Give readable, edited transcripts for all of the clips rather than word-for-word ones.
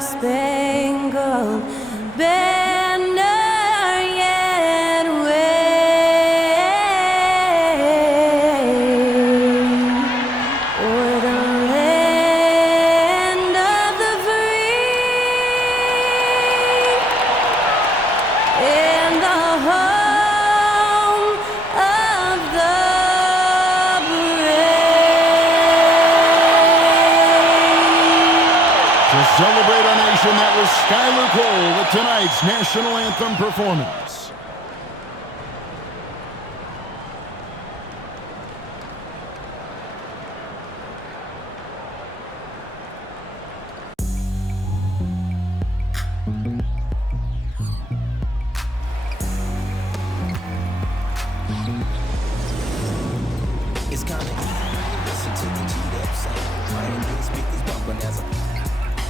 Star-Spangled Banner yet wave o'er the land of the free and the home of the brave. To celebrate our nation, that was Skylar Cole with tonight's national anthem performance. It's kinda easy when you listen to the G-Dub sound. Playing these speakers bumping as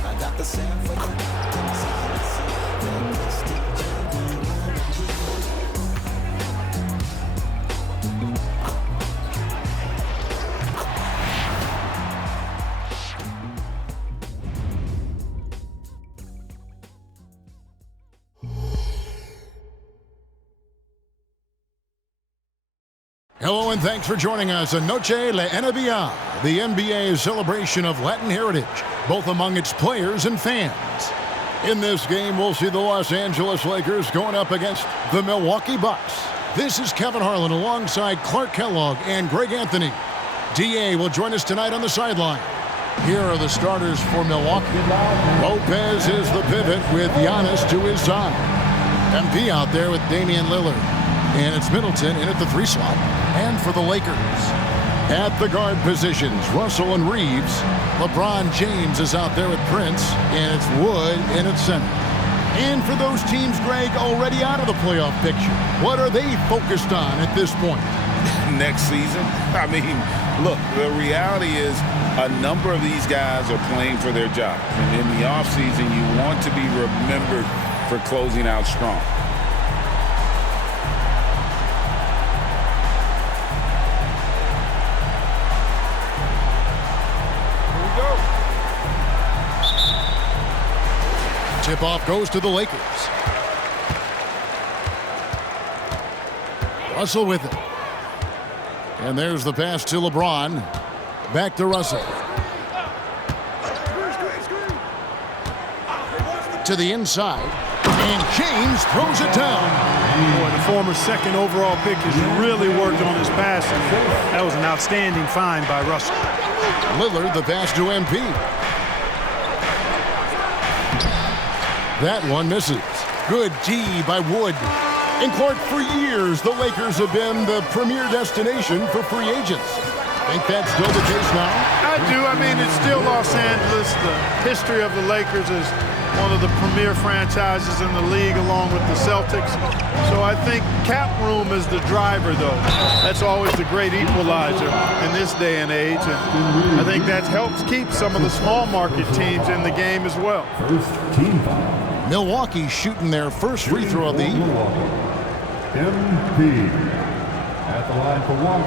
I got the sound for you. Hello and thanks for joining us on Noche La NBA, the NBA's celebration of Latin heritage, both among its players and fans. In this game, we'll see the Los Angeles Lakers going up against the Milwaukee Bucks. This is Kevin Harlan alongside Clark Kellogg and Greg Anthony. DA will join us tonight on the sideline. Here are the starters for Milwaukee. Lopez is the pivot with Giannis to his side. MP out there with Damian Lillard. And it's Middleton in at the 3 slot. And for the Lakers, at the guard positions, Russell and Reeves. LeBron James is out there with Prince, and it's Wood in at center. And for those teams, Greg, already out of the playoff picture, what are they focused on at this point? Next season? I mean, look, the reality is a number of these guys are playing for their job. And in the offseason, you want to be remembered for closing out strong. Tip-off goes to the Lakers. Russell with it. And there's the pass to LeBron. Back to Russell. To the inside. And James throws it down. Boy, the former second overall pick has really worked on his passing. That was an outstanding find by Russell. Lillard, the pass to MP. That one misses. Good D by Wood. And Clark, for years, the Lakers have been the premier destination for free agents. Think that's still the case now? I do. I mean, it's still Los Angeles. The history of the Lakers is one of the premier franchises in the league, along with the Celtics. So I think cap room is the driver, though. That's always the great equalizer in this day and age. And I think that helps keep some of the small market teams in the game as well. First team foul. Milwaukee shooting their first free throw of the evening. MP at the line for one.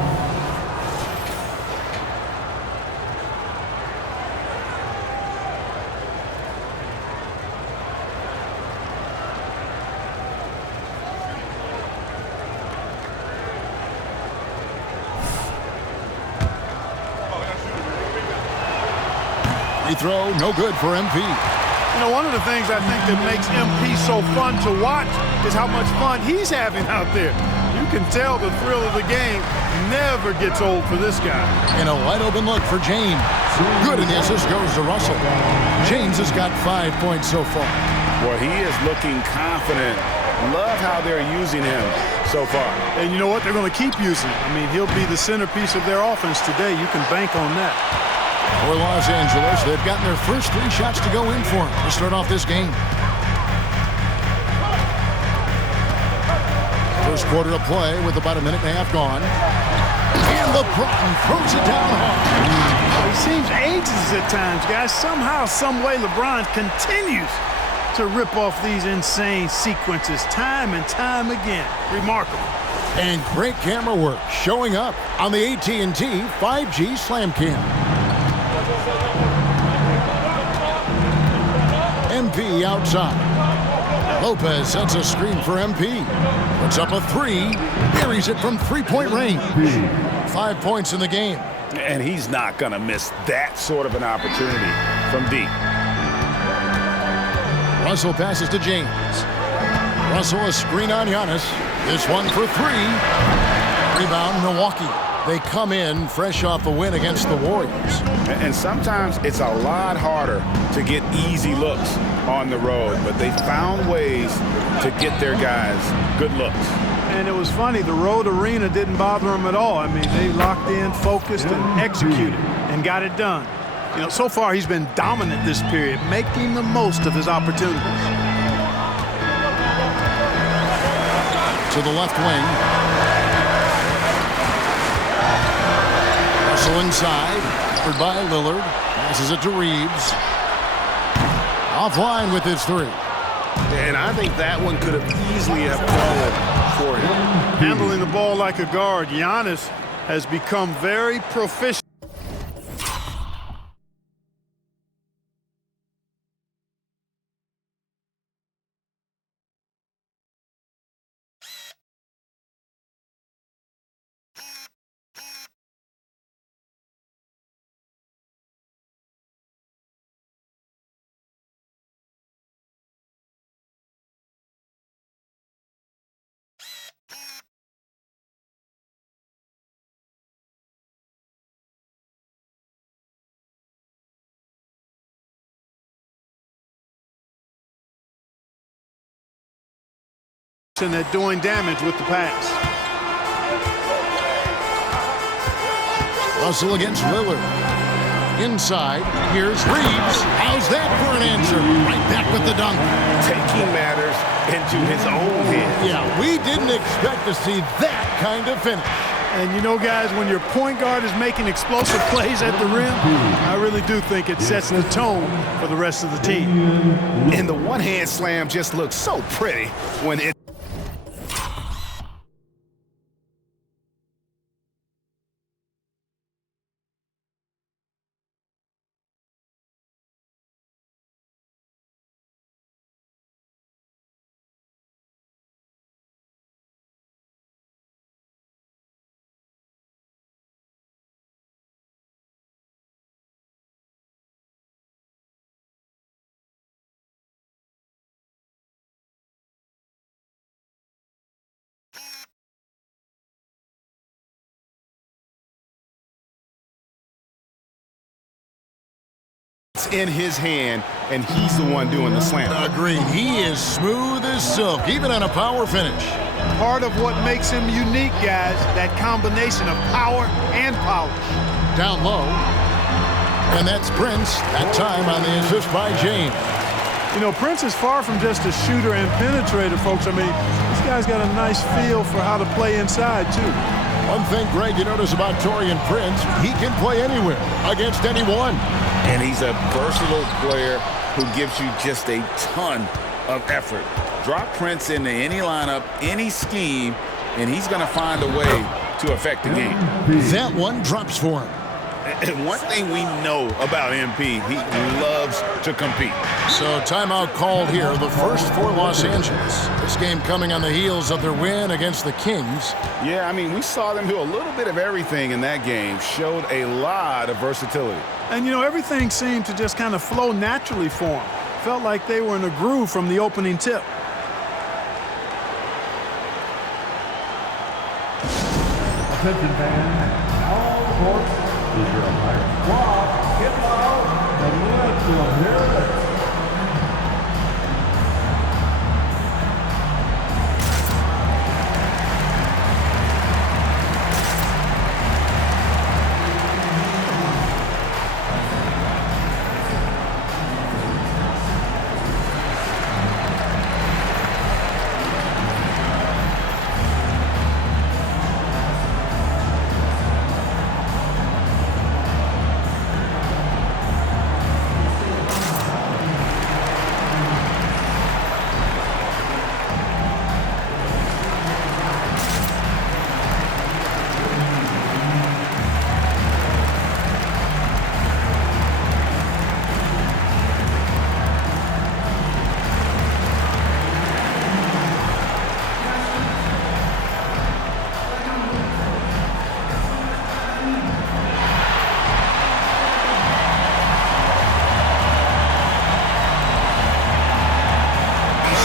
Free throw, no good for MP. You know, one of the things I think that makes MP so fun to watch is how much fun he's having out there. You can tell the thrill of the game never gets old for this guy. And a wide open look for James. Good, and the assist goes to Russell. James has got 5 points so far. Well, he is looking confident. Love how they're using him so far. And you know what? They're going to keep using him. I mean, he'll be the centerpiece of their offense today. You can bank on that. For Los Angeles, they've gotten their first 3 shots to go in for him to start off this game. First quarter of play with about a minute and a half gone. And LeBron throws it down hard. He seems ageless at times, guys. Somehow, some way, LeBron continues to rip off these insane sequences time and time again. Remarkable. And great camera work showing up on the AT&T 5G Slam Cam. MP outside. Lopez sets a screen for MP. Puts up a three. Buries it from three-point range. 5 points in the game. And he's not going to miss that sort of an opportunity from deep. Russell passes to James. Russell a screen on Giannis. This one for three. Rebound, Milwaukee. They come in fresh off a win against the Warriors. And sometimes it's a lot harder to get easy looks on the road, but they found ways to get their guys good looks. And it was funny, the road arena didn't bother them at all. I mean, they locked in, focused, and executed, and got it done. You know, so far he's been dominant this period, making the most of his opportunities. To the left wing. Russell inside, covered by Lillard. Passes it to Reeves. Offline with his three. And I think that one could have easily have fallen for him. Handling the ball like a guard, Giannis has become very proficient. At doing damage with the pass. Russell against Lillard. Inside, here's Reeves. How's that for an answer? Right back with the dunk. Taking matters into his own hands. Yeah, we didn't expect to see that kind of finish. And you know, guys, when your point guard is making explosive plays at the rim, I really do think it sets the tone for the rest of the team. And the one-hand slam just looks so pretty when it in his hand, and he's the one doing the slam. Agreed. He is smooth as silk, even on a power finish. Part of what makes him unique, guys, that combination of power and polish. Down low. And that's Prince, that time on the assist by James. You know, Prince is far from just a shooter and penetrator, folks. I mean, this guy's got a nice feel for how to play inside, too. One thing, Greg, you notice about Taurean Prince, he can play anywhere, against anyone. And he's a versatile player who gives you just a ton of effort. Drop Prince into any lineup, any scheme, and he's going to find a way to affect the game. That one drops for him. And one thing we know about MP, he loves to compete. So timeout called here, the first for Los Angeles. This game coming on the heels of their win against the Kings. Yeah, I mean, we saw them do a little bit of everything in that game. Showed a lot of versatility. And, you know, everything seemed to just kind of flow naturally for them. Felt like they were in a groove from the opening tip. Attention fans, now court is your umpire. Squad, get loud, and let them hear it.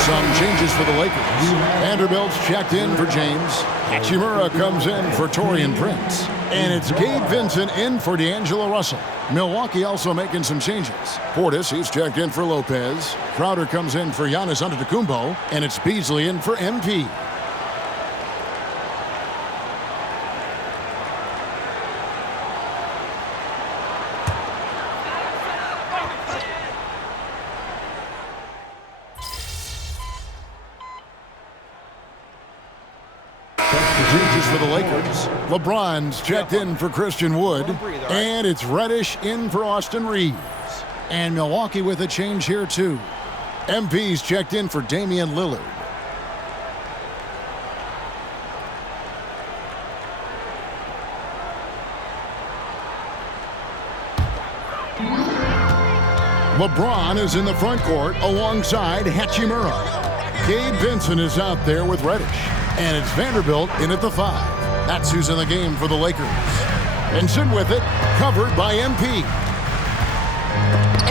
Some changes for the Lakers. Vanderbilt's checked in for James. Hachimura comes in for Taurean Prince. And it's Gabe Vincent in for D'Angelo Russell. Milwaukee also making some changes. Portis, he's checked in for Lopez. Crowder comes in for Giannis Antetokounmpo. And it's Beasley in for MP. Changes for the Lakers. LeBron's checked in for Christian Wood. And it's Reddish in for Austin Reeves. And Milwaukee with a change here too. MP's checked in for Damian Lillard. LeBron is in the front court alongside Hachimura. Gabe Vincent is out there with Reddish. And it's Vanderbilt in at the 5. That's who's in the game for the Lakers. Vincent with it, covered by MP.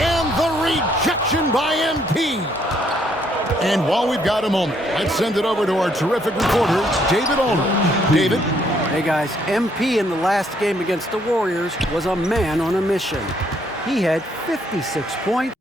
And the rejection by MP. And while we've got a moment, let's send it over to our terrific reporter, David Aldridge. David? Hey guys, MP in the last game against the Warriors was a man on a mission. He had 56 points.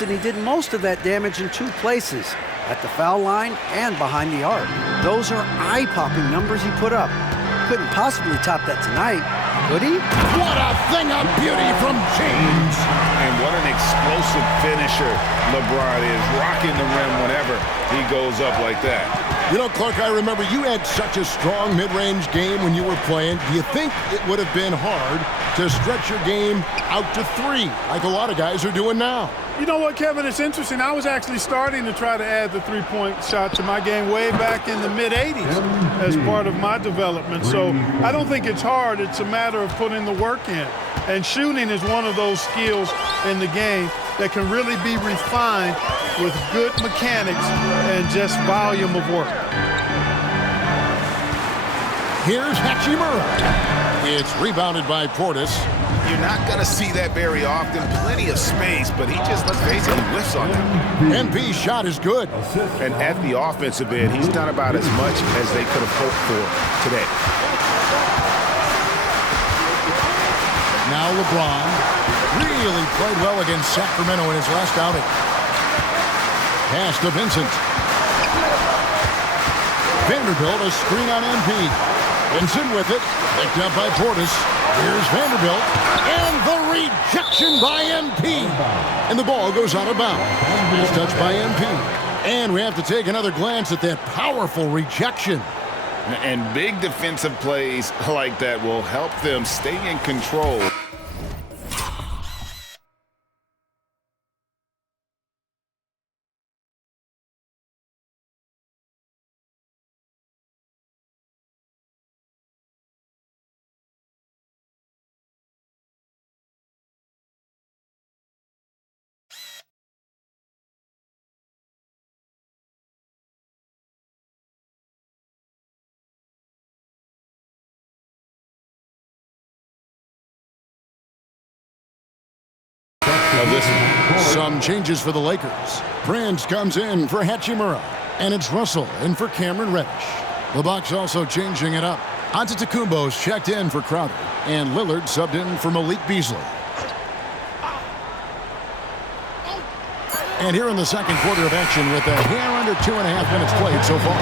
And he did most of that damage in 2 places, at the foul line and behind the arc. Those are eye-popping numbers he put up. Couldn't possibly top that tonight, could he? What a thing of beauty from James! And what an explosive finisher LeBron is, rocking the rim whenever he goes up like that. You know, Clark, I remember you had such a strong mid-range game when you were playing. Do you think it would have been hard to stretch your game out to 3, like a lot of guys are doing now? You know what, Kevin? It's interesting. I was actually starting to try to add the three-point shot to my game way back in the mid-'80s as part of my development. So I don't think it's hard. It's a matter of putting the work in. And shooting is one of those skills in the game that can really be refined with good mechanics and just volume of work. Here's Hachimura. It's rebounded by Portis. You're not going to see that very often. Plenty of space, but he just, let's face it, he whiffs on that. MP's shot is good. And at the offensive end, he's done about as much as they could have hoped for today. Now LeBron really played well against Sacramento in his last outing. Pass to Vincent. Vanderbilt, a screen on MP. Vincent with it, picked up by Portis. Here's Vanderbilt, and the rejection by MP. And the ball goes out of bounds. It's touched by MP. And we have to take another glance at that powerful rejection. And big defensive plays like that will help them stay in control. Some changes for the Lakers. Prince comes in for Hachimura, and it's Russell in for Cameron Reddish. The Bucks also changing it up. Antetokounmpo's checked in for Crowder, and Lillard subbed in for Malik Beasley. And here in the second quarter of action with a hair under 2.5 minutes played so far.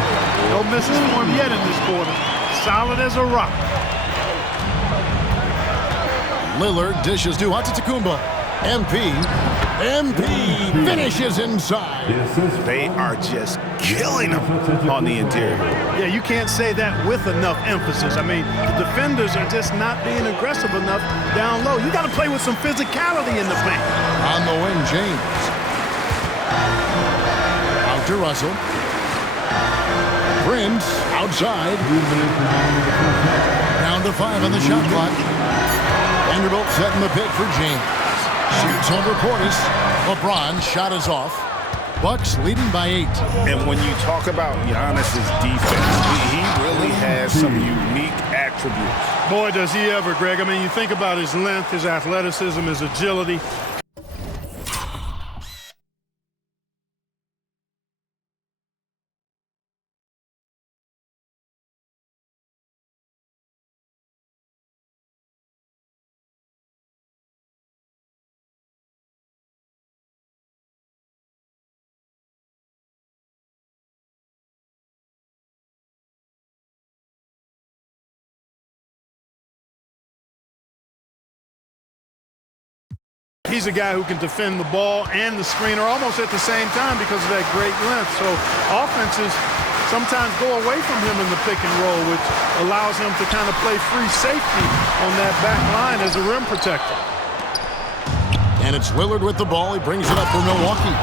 No misses for him yet in this quarter. Solid as a rock. Lillard dishes to Antetokounmpo. MP MP finishes inside. They are just killing them on the interior. Yeah, you can't say that with enough emphasis. I mean, the defenders are just not being aggressive enough down low. You got to play with some physicality in the paint. On the wing, James. Out to Russell. Prince outside. Down to 5 on the shot clock. Vanderbilt setting the pick for James. Shoots over Portis. LeBron shot is off. Bucks leading by 8. And when you talk about Giannis's defense, he really has some unique attributes. Boy, does he ever, Greg. I mean, you think about his length, his athleticism, his agility. He's a guy who can defend the ball and the screener almost at the same time because of that great length. So offenses sometimes go away from him in the pick and roll, which allows him to kind of play free safety on that back line as a rim protector. And it's Lillard with the ball. He brings it up for Milwaukee.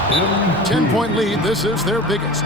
10-point lead. This is their biggest.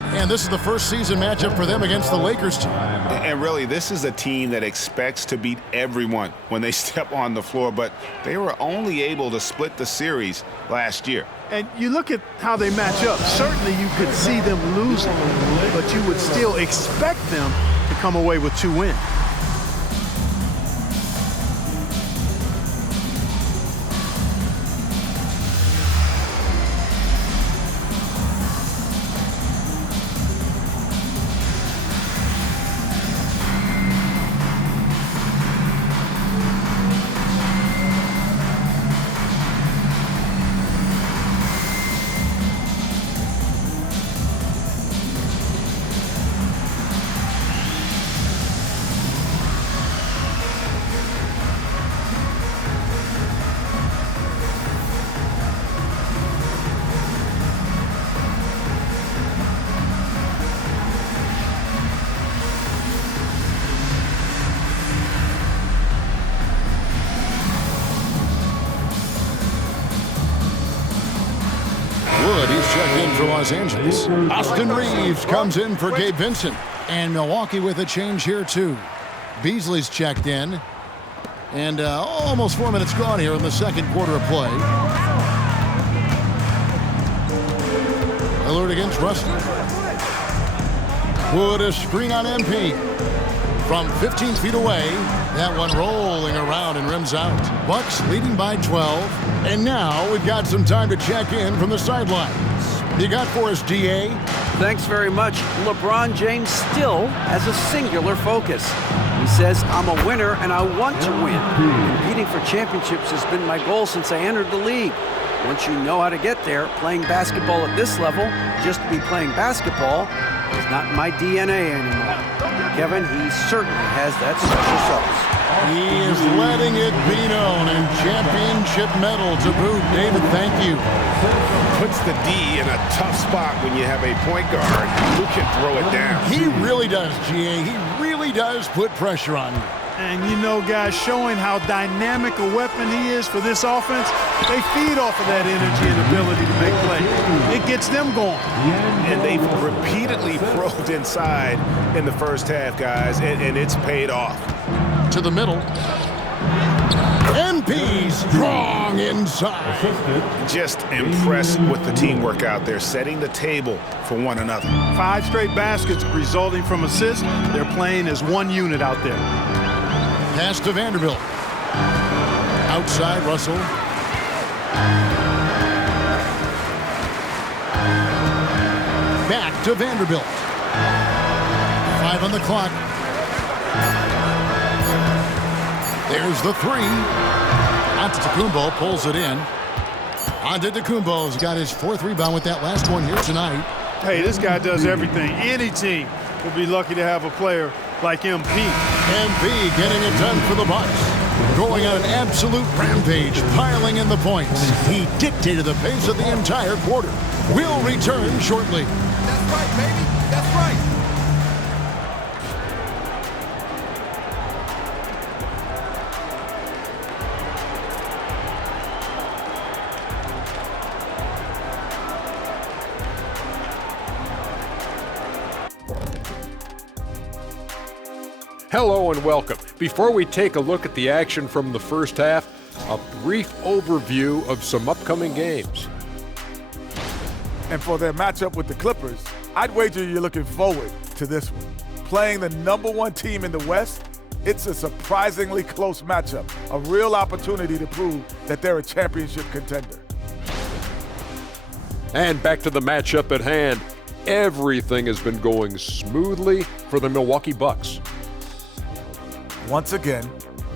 And this is the first season matchup for them against the Lakers team. And really, this is a team that expects to beat everyone when they step on the floor, but they were only able to split the series last year. And you look at how they match up. Certainly you could see them losing, but you would still expect them to come away with 2 wins. Checked in for Los Angeles. Austin Reeves comes in for Gabe Vincent. And Milwaukee with a change here, too. Beasley's checked in. And almost 4 minutes gone here in the second quarter of play. Lillard against Russell. Wood a screen on MP. From 15 feet away, that one rolling around and rims out. Bucks leading by 12. And now we've got some time to check in from the sidelines. You got for us, GA? Thanks very much. LeBron James still has a singular focus. He says, I'm a winner and I want to win. Competing for championships has been my goal since I entered the league. Once you know how to get there, playing basketball at this level, just to be playing basketball, is not in my DNA anymore. Kevin, he certainly has that special sauce. He is letting it be known, and championship medal to boot. David, thank you. Puts the D in a tough spot when you have a point guard who can throw it down. He really does, GA. He really does put pressure on you. And you know, guys, showing how dynamic a weapon he is for this offense, they feed off of that energy and ability to make plays. It gets them going. And they've repeatedly probed inside in the first half, guys, and it's paid off. To the middle. MP strong inside. Just impressed with the teamwork out there, setting the table for one another. 5 straight baskets resulting from assists. They're playing as one unit out there. Pass to Vanderbilt. Outside, Russell. Back to Vanderbilt. 5 on the clock. There's the 3. Antetokounmpo pulls it in. Antetokounmpo's got his 4th rebound with that last one here tonight. Hey, this guy does everything. Any team would be lucky to have a player like MP. MP getting it done for the Bucks. Going on an absolute rampage, piling in the points. He dictated the pace of the entire quarter. We'll return shortly. That's right, baby. That's right. Hello and welcome. Before we take a look at the action from the first half, a brief overview of some upcoming games. And for their matchup with the Clippers, I'd wager you're looking forward to this one. Playing the #1 team in the West, it's a surprisingly close matchup, a real opportunity to prove that they're a championship contender. And back to the matchup at hand. Everything has been going smoothly for the Milwaukee Bucks. Once again,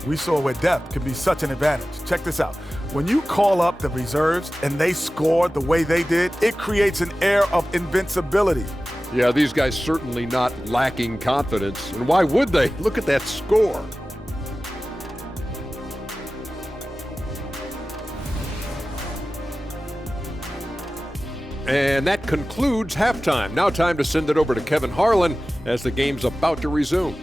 we saw where depth can be such an advantage. Check this out. When you call up the reserves and they score the way they did, it creates an air of invincibility. Yeah, these guys certainly not lacking confidence. And why would they? Look at that score. And that concludes halftime. Now time to send it over to Kevin Harlan as the game's about to resume.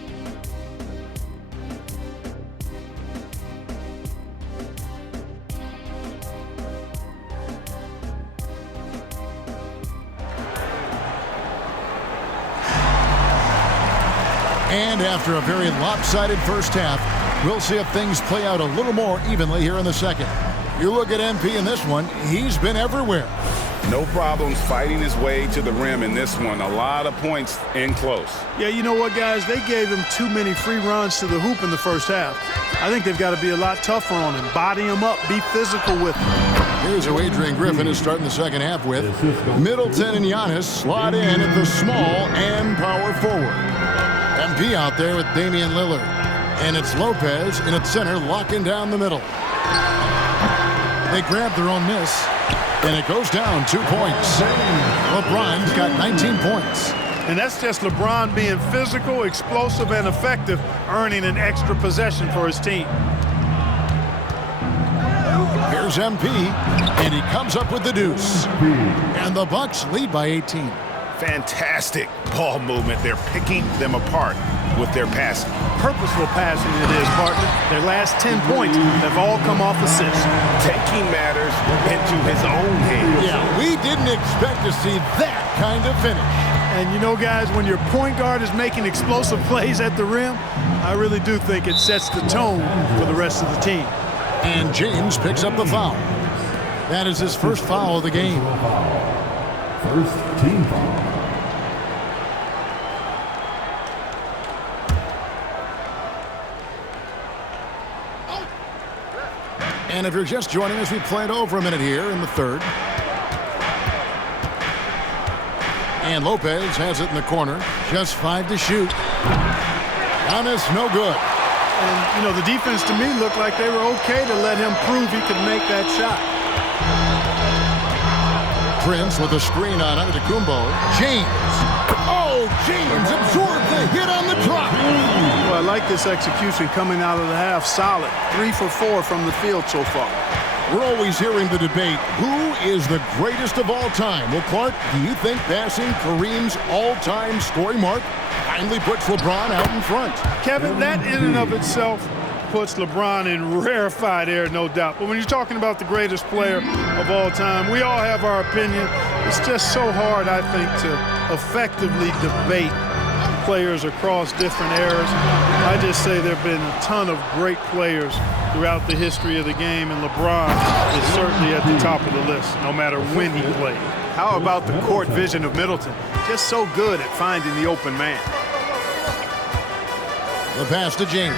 And after a very lopsided first half, we'll see if things play out a little more evenly here in the second. You look at MP in this one, he's been everywhere. No problems fighting his way to the rim in this one. A lot of points in close. Yeah, you know what, guys? They gave him too many free runs to the hoop in the first half. I think they've got to be a lot tougher on him. Body him up. Be physical with him. Here's who Adrian Griffin is starting the second half with. Middleton and Giannis slot in at the small and power forward. MP out there with Damian Lillard. And it's Lopez in at center, locking down the middle. They grab their own miss, and it goes down 2 points. LeBron's got 19 points. And that's just LeBron being physical, explosive, and effective, earning an extra possession for his team. Here's MP, and he comes up with the deuce. And the Bucks lead by 18. Fantastic ball movement. They're picking them apart with their passing. Purposeful passing it is, partner. Their last 10 points have all come off assists. Taking matters into his own hands. Yeah, we didn't expect to see that kind of finish. And you know, guys, when your point guard is making explosive plays at the rim, I really do think it sets the tone for the rest of the team. And James picks up the foul. That is his first foul of the game. First team foul. And if you're just joining us, we play it over a minute here in the third. And Lopez has it in the corner. Just 5 to shoot. Giannis, no good. And, you know, the defense to me looked like they were okay to let him prove he could make that shot. Prince with a screen on Antetokounmpo. James. Oh, James absorbed the hit on the drop. Well, I like this execution coming out of the half. Solid. 3 for 4 from the field so far. We're always hearing the debate, who is the greatest of all time? Well, Clark, do you think passing Kareem's all-time scoring mark finally puts LeBron out in front? Kevin, that in and of itself puts LeBron in rarefied air, no doubt. But when you're talking about the greatest player of all time, we all have our opinion. It's just so hard, I think, to effectively debate players across different eras. I just say there have been a ton of great players throughout the history of the game, and LeBron is certainly at the top of the list, no matter when he played. How about the court vision of Middleton? Just so good at finding the open man. The pass to James.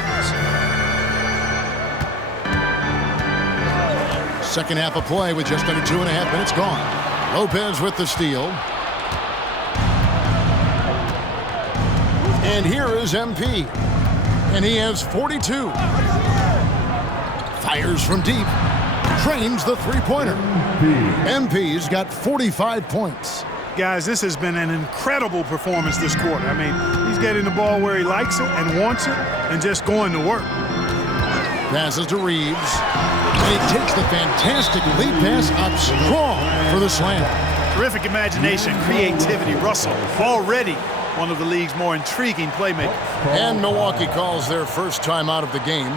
Second half of play with just under 2.5 minutes gone. Lopez with the steal. And here is MP. And he has 42. Fires from deep. Drains the three-pointer. MP's got 45 points. Guys, this has been an incredible performance this quarter. I mean, he's getting the ball where he likes it and wants it and just going to work. Passes to Reeves. And he takes the fantastic lead pass up strong for the slam. Terrific imagination, creativity. Russell, already one of the league's more intriguing playmakers. And Milwaukee calls their first time out of the game.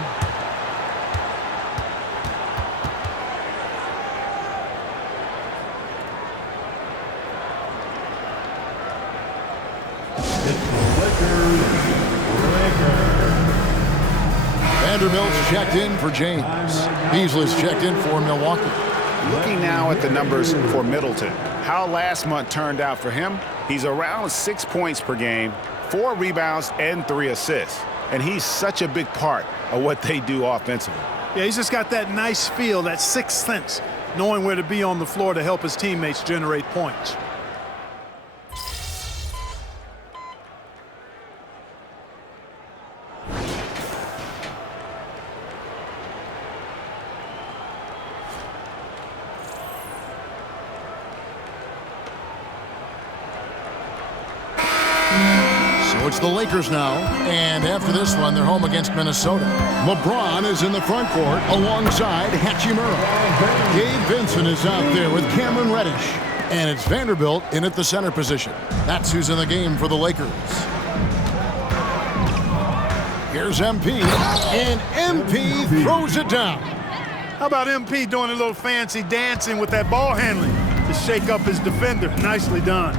Vanderbilt's checked in for James. Beasley's checked in for Milwaukee. Looking now at the numbers for Middleton, how last month turned out for him, he's around 6 points per game, 4 rebounds, and 3 assists. And he's such a big part of what they do offensively. Yeah, he's just got that nice feel, that sixth sense, knowing where to be on the floor to help his teammates generate points. So it's the Lakers now, and after this one, they're home against Minnesota. LeBron is in the front court alongside Hachimura. Gabe Vincent is out there with Cameron Reddish, and it's Vanderbilt in at the center position. That's who's in the game for the Lakers. Here's MP, and MP throws it down. How about MP doing a little fancy dancing with that ball handling to shake up his defender? Nicely done.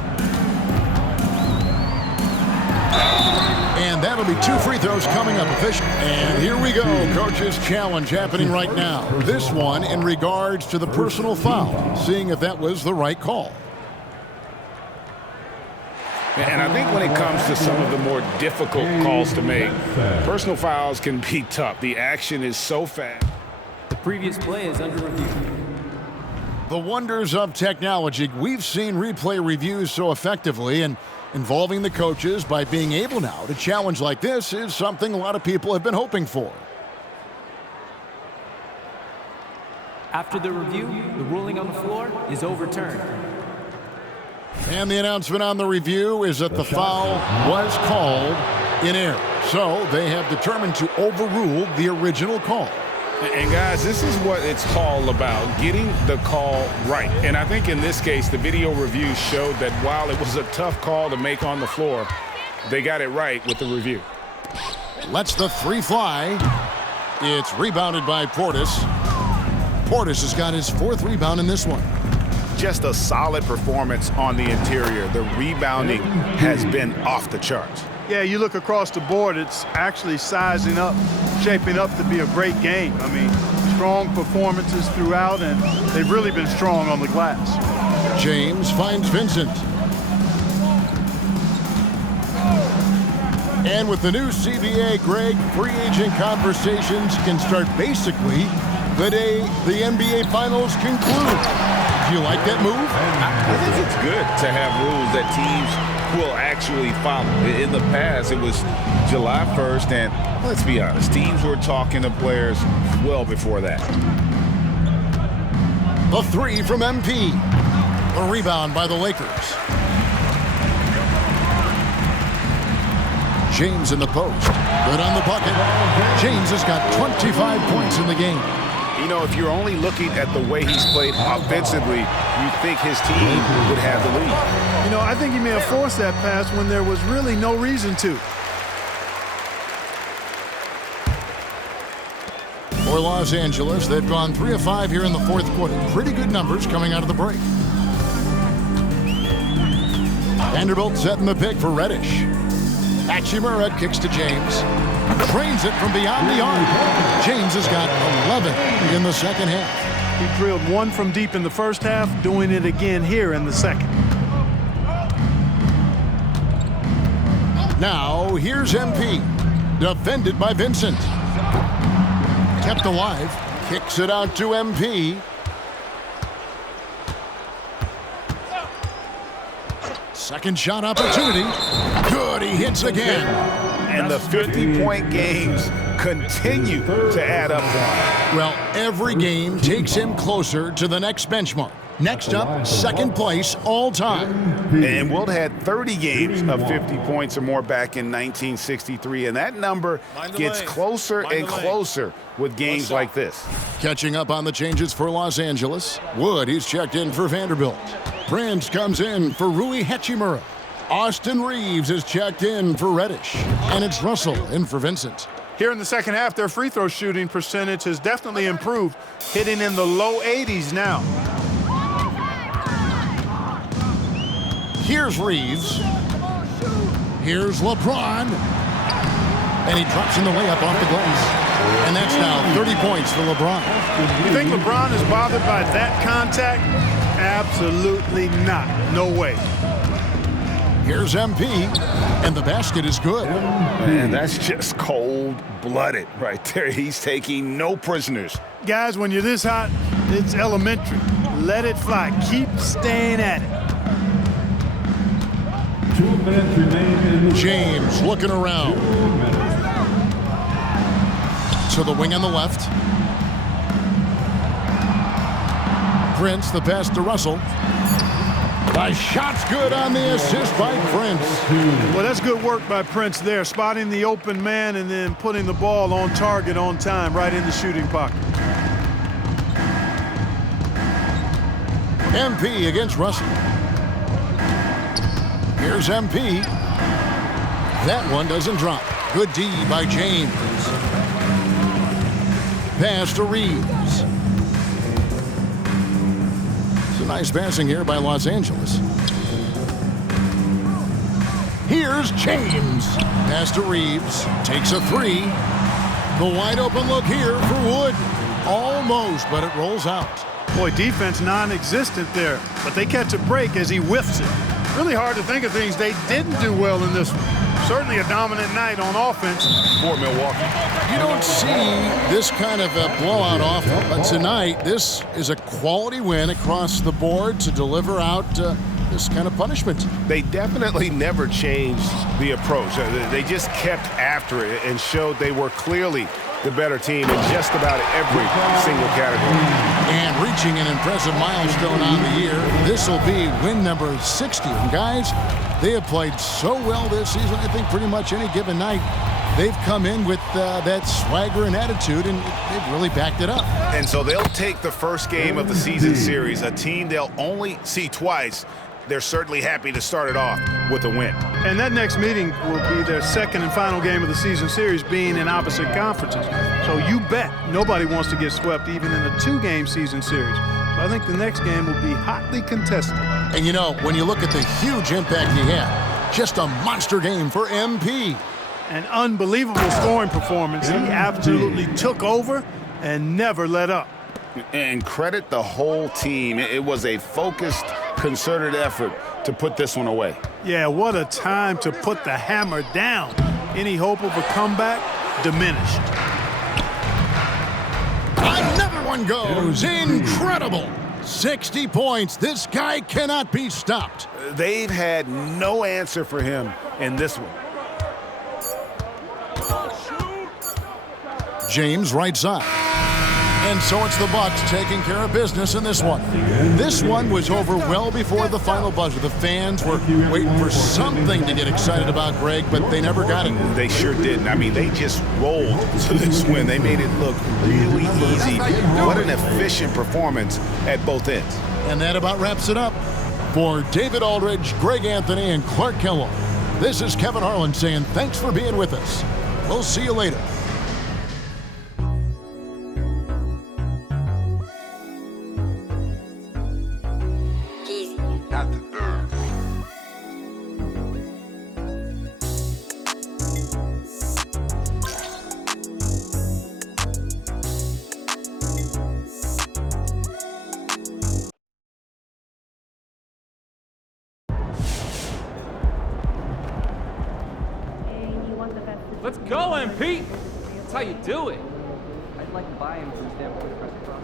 And that'll be 2 free throws coming up official. And here we go, coach's challenge happening right now. This one in regards to the personal foul, seeing if that was the right call. And I think when it comes to some of the more difficult calls to make, personal fouls can be tough. The action is so fast. The previous play is under review. The wonders of technology. We've seen replay reviews so effectively, and involving the coaches by being able now to challenge like this is something a lot of people have been hoping for. After the review, the ruling on the floor is overturned. And the announcement on the review is that the foul was called in error. So they have determined to overrule the original call. And guys, this is what it's all about, getting the call right. And I think in this case, the video review showed that while it was a tough call to make on the floor, they got it right with the review. Lets the three fly. It's rebounded by Portis. Portis has got his 4th rebound in this one. Just a solid performance on the interior. The rebounding has been off the charts. Yeah, you look across the board, it's actually sizing up, shaping up to be a great game. I mean, strong performances throughout, and they've really been strong on the glass. James finds Vincent. And with the new CBA, Greg, free agent conversations can start basically the day the NBA Finals conclude. Do you like that move? I think it's good to have rules that teams will actually follow. In the past, it was July 1st, and let's be honest, teams were talking to players well before that. The 3 from MP. A rebound by the Lakers. James in the post. Good on the bucket. James has got 25 points in the game. You know, if you're only looking at the way he's played offensively, you think his team would have the lead. You know, I think he may have forced that pass when there was really no reason to. For Los Angeles, they've gone 3 of 5 here in the 4th quarter. Pretty good numbers coming out of the break. Vanderbilt setting the pick for Reddish. Hachimura kicks to James. Trains it from beyond the arc. James has got 11 in the second half. He drilled 1 from deep in the first half, doing it again here in the second. Now, here's MP. Defended by Vincent. Kept alive. Kicks it out to MP. Second shot opportunity. Good, he hits again. And the 50-point games continue to add up for him. Well, every game takes him closer to the next benchmark. Next up, second place all time. And Wilt had 30 games of 50 points or more back in 1963, and that number gets closer and closer with games like this. Catching up on the changes for Los Angeles. Wood, he's checked in for Vanderbilt. Prince comes in for Rui Hachimura. Austin Reeves is checked in for Reddish. And it's Russell in for Vincent. Here in the second half, their free throw shooting percentage has definitely improved, hitting in the low 80s now. Here's Reeves. Here's LeBron. And he drops in the layup off the glass. And that's now 30 points for LeBron. You think LeBron is bothered by that contact? Absolutely not. No way. Here's MP. And the basket is good. Man, that's just cold-blooded right there. He's taking no prisoners. Guys, when you're this hot, it's elementary. Let it fly. Keep staying at it. 2 minutes remain in the James looking around. To the wing on the left. Prince, the pass to Russell. The shot's good on the assist by Prince. Well, that's good work by Prince there, spotting the open man and then putting the ball on target on time, right in the shooting pocket. MP against Russell. Here's MP. That one doesn't drop. Good D by James. Pass to Reeves. It's a nice passing here by Los Angeles. Here's James. Pass to Reeves. Takes a three. The wide open look here for Wood. Almost, but it rolls out. Boy, defense non-existent there, but they catch a break as he whiffs it. Really hard to think of things they didn't do well in this one. Certainly a dominant night on offense For Milwaukee. You don't see this kind of a blowout often, but tonight this is a quality win across the board to deliver out this kind of punishment. They definitely never changed the approach. They just kept after it and showed they were clearly the better team in just about every single category. And reaching an impressive milestone on the year, this will be win number 60. And guys, they have played so well this season, I think pretty much any given night, they've come in with that swagger and attitude, and they've really backed it up. And so they'll take the first game of the season series, a team they'll only see twice. They're certainly happy to start it off with a win. And that next meeting will be their second and final game of the season series, being in opposite conferences. So you bet nobody wants to get swept even in a two-game season series. But I think the next game will be hotly contested. And you know, when you look at the huge impact he had, just a monster game for MP. An unbelievable scoring performance. He absolutely took over and never let up. And credit the whole team. It was a focused, concerted effort to put this one away. Yeah, what a time to put the hammer down. Any hope of a comeback diminished. Another one goes. Incredible. 60 points. This guy cannot be stopped. They've had no answer for him in this one. James right side. And so it's the Bucks taking care of business in this one. This one was over well before the final buzzer. The fans were waiting for something to get excited about, Greg, but they never got it. They sure didn't. I mean, they just rolled to this win. They made it look really easy. What an efficient performance at both ends. And that about wraps it up. For David Aldridge, Greg Anthony, and Clark Kellogg, this is Kevin Harlan saying thanks for being with us. We'll see you later. Let's go, MP! That's how you do it. I'd like to buy him from Stanford Press Across.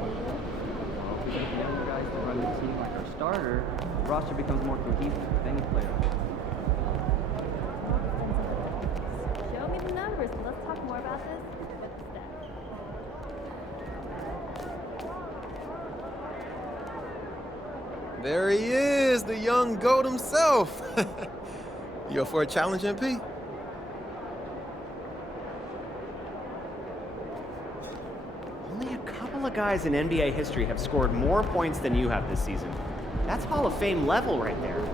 Well, if we get the younger guys to run the team like our starter, the roster becomes more cohesive with any player. There he is, the young GOAT himself. You up for a challenge, MP? Only a couple of guys in NBA history have scored more points than you have this season. That's Hall of Fame level right there.